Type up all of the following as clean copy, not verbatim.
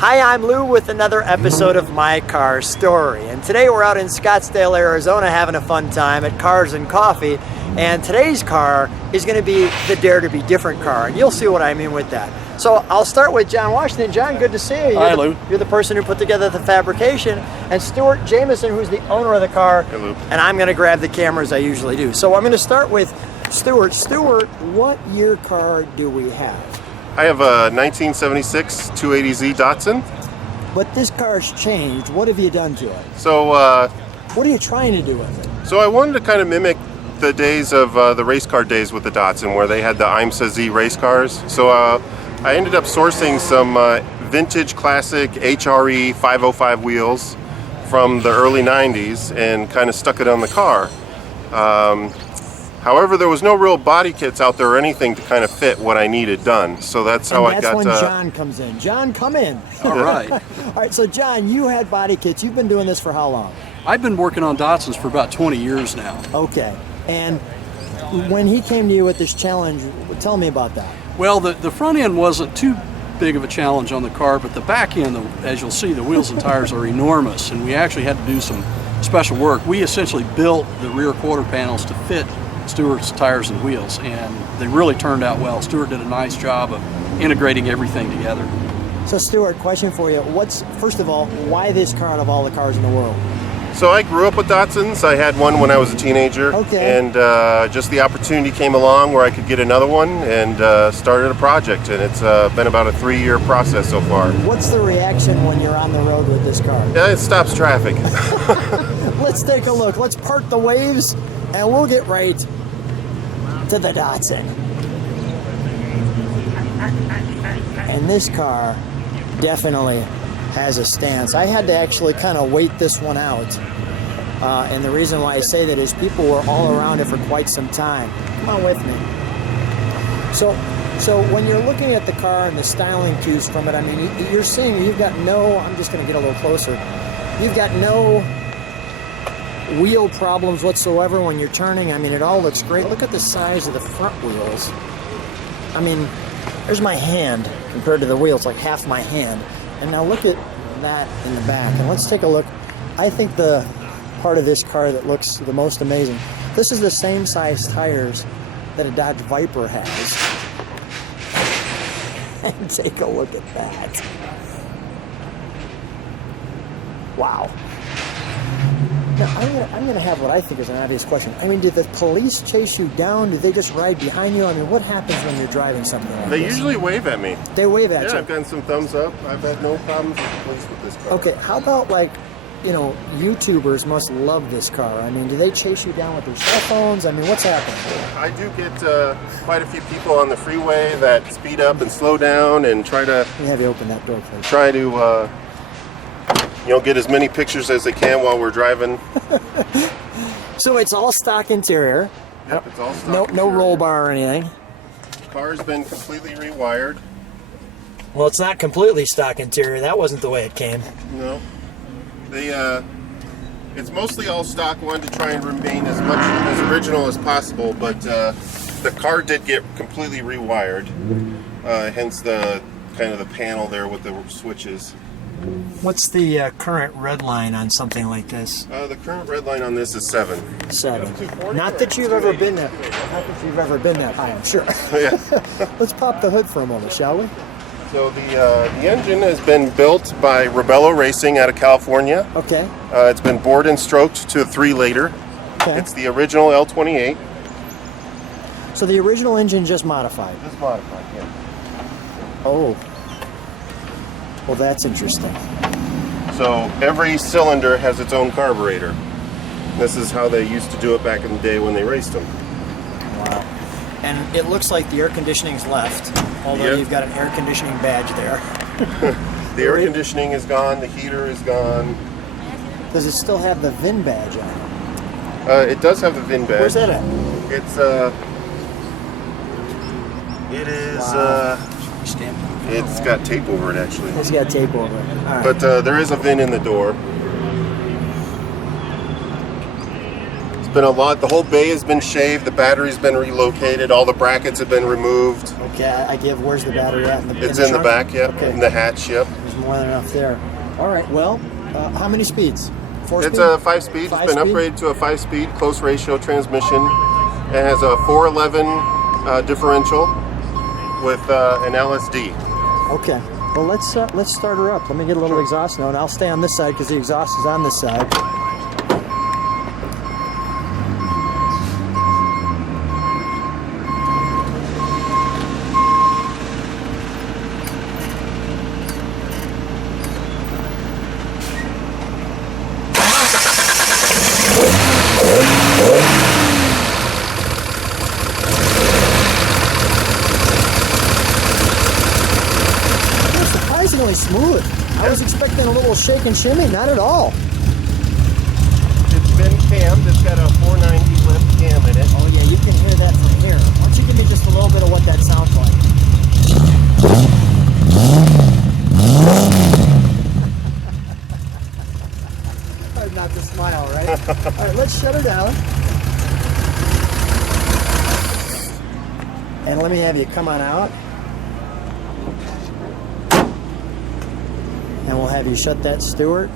Hi, I'm Lou with another episode of My Car Story. And today we're out in Scottsdale, Arizona having a fun time at Cars and Coffee. And today's car is going to be the Dare to Be Different car. And you'll see what I mean with that. So I'll start with John Washington. John, good to see you. Hi, Lou. You're the person who put together the fabrication. And Stuart Jamison, who's the owner of the car. Hey, Lou. And I'm going to grab the camera as I usually do. So I'm going to start with Stuart. Stuart, what year car do we have? I have a 1976 280Z Datsun. But this car's changed. What have you done to it? So, What are you trying to do with it? so I wanted to kind of mimic the days of the race car days with the Datsun, where they had the IMSA Z race cars. So I ended up sourcing some vintage classic HRE 505 wheels from the early 90s and kind of stuck it on the car. However, there was no real body kits out there or anything to kind of fit what I needed done. So that's how I got. That's when John comes in. John, come in. All right. All right, so John, you had body kits. You've been doing this for how long? I've been working on Datsuns for about 20 years now. Okay. And when he came to you with this challenge, tell me about that. Well, the front end wasn't too big of a challenge on the car, but the back end, as you'll see, the wheels and tires are enormous, and we actually had to do some special work. We essentially built the rear quarter panels to fit Stuart's tires and wheels, and they really turned out well. Stuart did a nice job of integrating everything together. So Stuart, question for you. First of all, why this car out of all the cars in the world? So I grew up with Datsuns. I had one when I was a teenager, Okay. and just the opportunity came along where I could get another one and started a project, and it's been about a 3-year process so far. What's the reaction when you're on the road with this car? Yeah, it stops traffic. Let's take a look. Let's park the waves, and we'll get right to the Datsun. And this car definitely has a stance. I had to actually kind of wait this one out. And the reason why I say that is people were all around it for quite some time. Come on with me. So when you're looking at the car and the styling cues from it, I mean, you're seeing you've got no, I'm just going to get a little closer. You've got no wheel problems whatsoever when you're turning. I mean, it all looks great. Look at the size of the front wheels. I mean, there's my hand compared to the wheel. It's like half my hand. And now look at that in the back. And let's take a look. I think the part of this car that looks the most amazing, this is the same size tires that a Dodge Viper has. And take a look at that. Wow. Now, I'm going to have what I think is an obvious question. I mean, did the police chase you down? Did they just ride behind you? I mean, what happens when you're driving something like They this? usually wave at me. They wave at you? Yeah, I've gotten some thumbs up. I've had no problems with the police with this car. Okay, how about, like, you know, YouTubers must love this car. I mean, do they chase you down with their cell phones? I mean, what's happening? I do get quite a few people on the freeway that speed up and slow down and try to Let me have you open that door, please. get as many pictures as they can while we're driving. So it's all stock interior. Yep, it's all stock. No roll bar or anything. The car's been completely rewired. Well, it's not completely stock interior. That wasn't the way it came. No. It's mostly all stock. Wanted to try and remain as much as original as possible, but the car did get completely rewired. Hence the kind of the panel there with the switches. What's the current red line on something like this? The current red line on this is 7. 7. Not that you've ever been that. Not that you've ever been that high, I'm sure. Yeah. Let's pop the hood for a moment, shall we? So the engine has been built by Rebello Racing out of California. Okay. It's been bored and stroked to a 3-liter. Okay. It's the original L28. So the original engine just modified. Just modified, yeah. Oh. Well, that's interesting. So every cylinder has its own carburetor. This is how they used to do it back in the day when they raced them. Wow. And it looks like the air conditioning's left, although Yep. you've got an air conditioning badge there. The air conditioning is gone, the heater is gone. Does it still have the VIN badge on it? It does have the VIN badge. Where's that at? It's got tape over it actually. It's got tape over it. All right. But there is a VIN in the door. been a lot. The whole bay has been shaved. The battery's been relocated. All the brackets have been removed. Okay, I give. Where's the battery at? It's in the back, yep. Okay. In the hatch, yep. There's more than enough there. All right, well, how many speeds? 4 It's speed? a 5-speed. It's been upgraded to a 5-speed close ratio transmission. It has a 411 differential with an LSD. Okay. Well, let's start her up. Let me get a little exhaust note. I'll stay on this side because the exhaust is on this side. Surprisingly smooth. I was expecting a little shake and shimmy, not at all. It's been cammed. It's got a 490 lift cam in it. Oh yeah, you can hear that from here. Why don't you give me just a little bit of what that sounds like? Hard not to smile, right? All right, let's shut her down. And let me have you come on out. And we'll have you shut that, Stuart.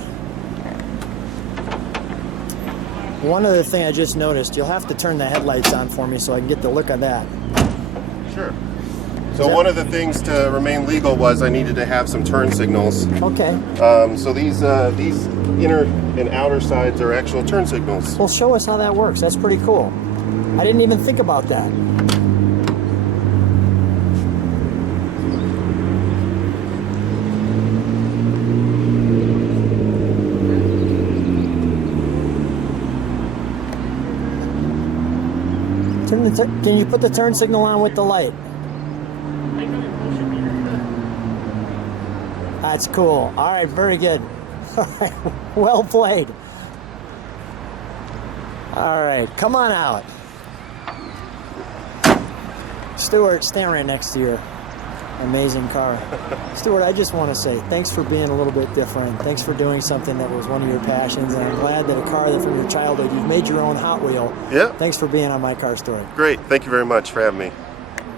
One other thing I just noticed, you'll have to turn the headlights on for me so I can get the look of that. Sure. So one of the things to remain legal was I needed to have some turn signals. Okay. So these inner and outer sides are actual turn signals. Well, show us how that works. That's pretty cool. I didn't even think about that. Can you put the turn signal on with the light? That's cool. All right, very good. All right, well played. All right, come on out. Stuart, stand right next to your amazing car. Stuart, I just want to say thanks for being a little bit different. Thanks for doing something that was one of your passions, and I'm glad that a car that from your childhood, you've made your own Hot Wheel. Yeah. Thanks for being on My Car Story. Great. Thank you very much for having me.